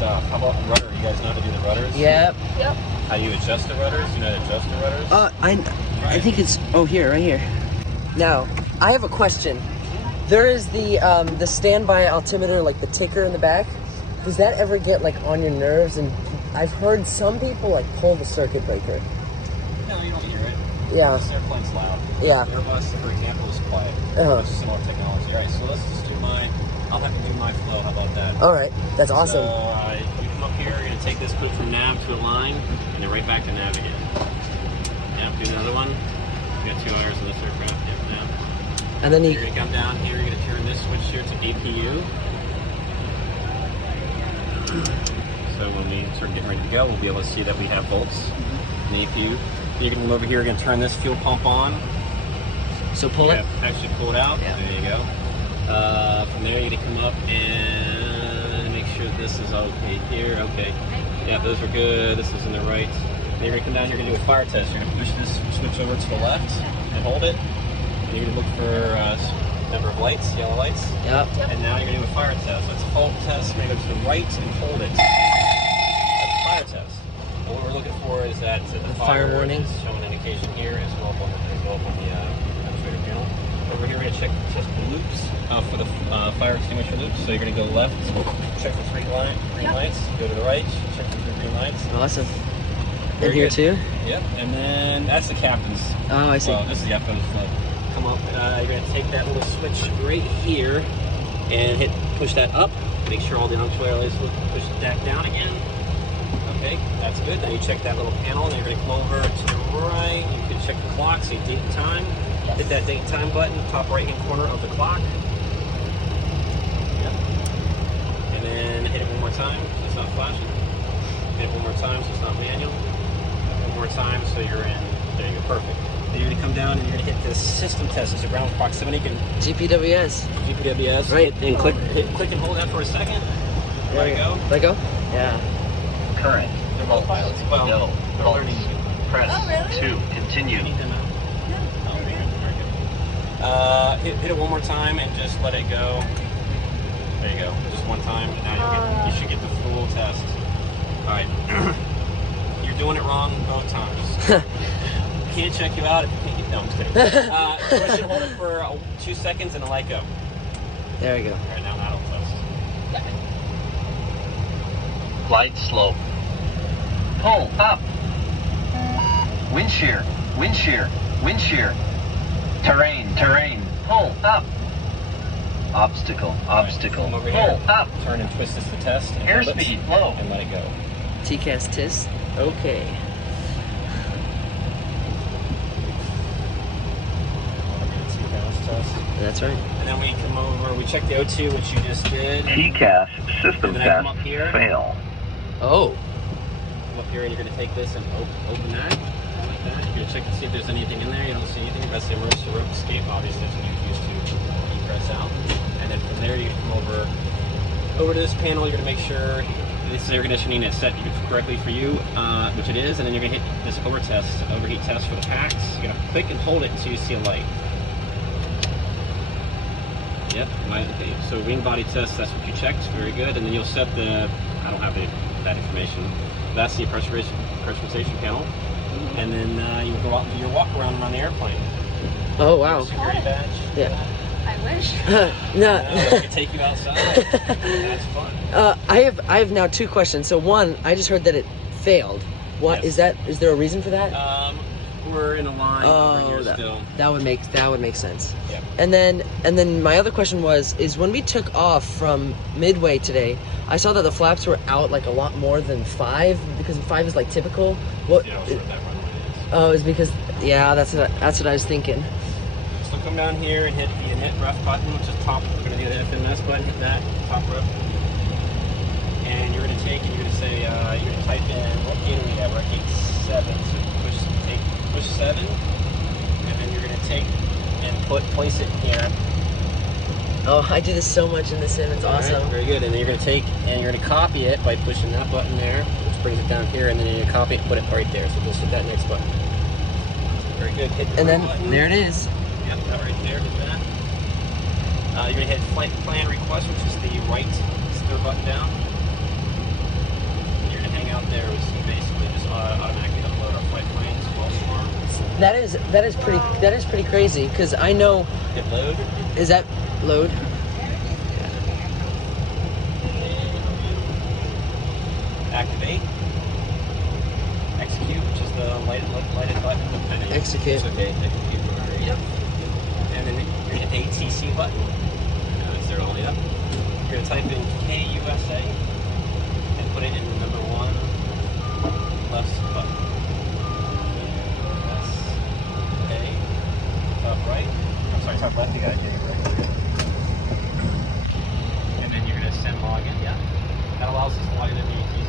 stuff. How about rudder? You guys know how to do the rudders? Yep. Yep. How you adjust the rudders? You know how to adjust the rudders? I think it's here, right here. Now, I have a question. There is the standby altimeter, like the ticker in the back. Does that ever get like on your nerves? And I've heard some people like pull the circuit breaker. No, you don't hear it. Yeah. This airplane's loud. Yeah. Airbus, for example, is quiet. It's similar technology. All right, so let's just do mine. I'll have to do my flow. How about that? All right, that's awesome. So you come up here, you're going to take this, put it from nav to a line, and then right back to nav again. Nav, do another one. You got 2 hours in this aircraft. Yep, nav. And then you're going to come down here, you're going to turn this switch here to APU. So when we start getting ready to go, we'll be able to see that we have volts in the APU. You're going to come over here, you're going to turn this fuel pump on. So pull it? Actually pull it out. Yeah. There you go. From there, you're going to come up and make sure this is okay here. Okay. Yeah, those are good. This is in the right. Then you're going to come down here, you're going to do a fire test. You're going to push this switch over to the left and hold it. And you're going to look for number of lights, yellow lights. Yep. And now you're going to do a fire test. Let's hold test. We're going to go to the right and hold it. That's a fire test. What we're looking for is that the fire warning is showing indication here as well on the actuator panel. Over here, we're going to check the loops for the fire extinguisher loops. So you're going to go left, check for green lights. Go to the right, check for green lights. Awesome. Very and here good. too? Yep. And then that's the captain's. Oh, I see. This is the FO's flow. Come up. You're going to take that little switch right here and push that up. Make sure all the auxiliary lights push that down again. Okay, that's good. Now you check that little panel, and you're going to come over to the right. You can check the clock, see date and time. Yes. Hit that date and time button, top right-hand corner of the clock. Yep. And then hit it one more time, so it's not flashing. Hit it one more time, so it's not manual. One more time, so you're in. There you go, perfect. Then you're going to come down and you're going to hit the system test. It's a ground proximity. GPWS. GPWS. Right. And click and hold that for a second. Let it go. Let go? Yeah. Current. They're both pilots. Well, No. they're learning. Press Oh, really? 2. Continue. Hit it one more time and just let it go. There you go. Just one time. Now you should get the full test. All right. You're doing it wrong both times. Can't check you out if you can't get. No, I'm just kidding. Push and hold it for 2 seconds and let go. There we go. All right, now that'll test. Glide slope. Pull up. Wind shear. Wind shear. Wind shear. Terrain. Terrain. Pull up. Obstacle. Obstacle. Come over Pull here. up. Turn and twist this to test. And hold it Airspeed. Low. and let it go. TCAS TIS. Okay. That's right. And then we come over, we check the O2, which you just did. TCAS system And then I come up here. fail. Oh. Come up here and you're going to take this and open that, like that. You're going to check to see if there's anything in there. You don't see anything. That's the emergency rope escape. Obviously, there's no use to egress out. And then from there, you come over to this panel. You're going to make sure this air conditioning is set correctly for you, which it is. And then you're going to hit this overheat test for the packs. You're going to click and hold it until you see a light. Yep, okay. So wing body test, that's what you checked, very good. And then you'll set the, I don't have that information. That's the pressurization panel. And then you go out and do your walk around the airplane. Oh, wow. Security badge. Yeah. I wish. No. We can take you outside. That's fun. I have now 2 questions. So one, I just heard that it failed. What is that? Is there a reason for that? We're in a line over here still. That would make sense. Yeah. And then my other question is when we took off from Midway today, I saw that the flaps were out like a lot more than 5 because 5 is like typical. What? Yeah, that's what that runway is. Oh, it's because that's what I was thinking. So come down here and hit ref button, which is top. We're gonna do the FMS button. Hit that top ref. And you're gonna take and you're gonna say you're gonna type in what gate we have. We're at gate 7. So push 7, and then you're gonna take and place it here. Oh, I do this so much in the sim. It's awesome. Right, very good. And then you're gonna take and you're gonna copy it by pushing that button there, which brings it down here, and then you're gonna copy it and put it right there. So just hit that next button. Very good. Hit the button. There it is. Yep, that right there. Hit that. You're gonna hit flight plan request, which is the right third button down. there was basically just automatically upload our flight plans, well form. That is pretty crazy because I know. Hit load. Is that load? Activate. Execute, which is the lighted button. Execute. It's okay. Execute. Yep. And then you're gonna hit ATC button. It's there all the way up. You're gonna type in KUSA and put it in the number 1 left button. S-A. Top right. I'm sorry, top left. You got it. Right. And then you're gonna send login. Yeah. That allows us to log into the ATC.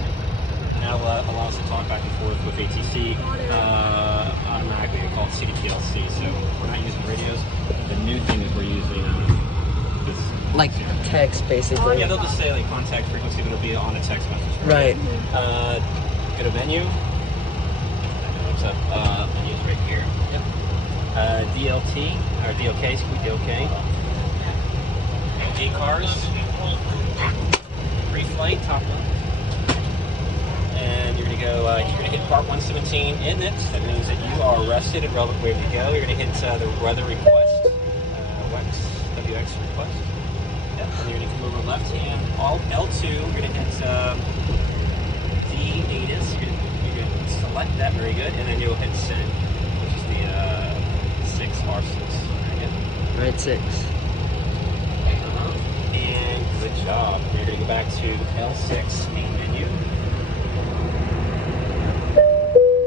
And that allows us to talk back and forth with ATC automatically. We call it CDPLC. So we're not using radios. The new thing is we're using this. Like text, basically. Yeah, they'll just say like contact frequency, but it'll be on a text message. Right. Go to menu. I know what's up. Menu's right here. Yep. DLT or DLK. Excuse me, DLK. Cars. Pre-flight, top left. And you're gonna go. You're gonna hit part 117 in it. That means that you are arrested and relevant where to go. You're gonna hit the weather request. WX request. Yep. And you're gonna come over left hand. All L2. You're gonna hit D-ATIS. You're gonna select that. Very good. And then you'll hit send, which is the 6R6. Very good. Right 6. And good job. You're going to go back to L6 main menu.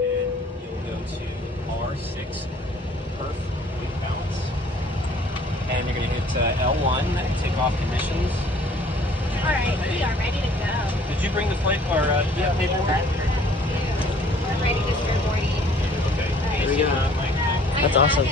And you'll go to R6 perf weight balance. And you're going to hit L1, take off conditions. Alright, we are ready to go. Did you bring the flight or paperwork? We're ready to start boarding. Okay. There we go. That's awesome.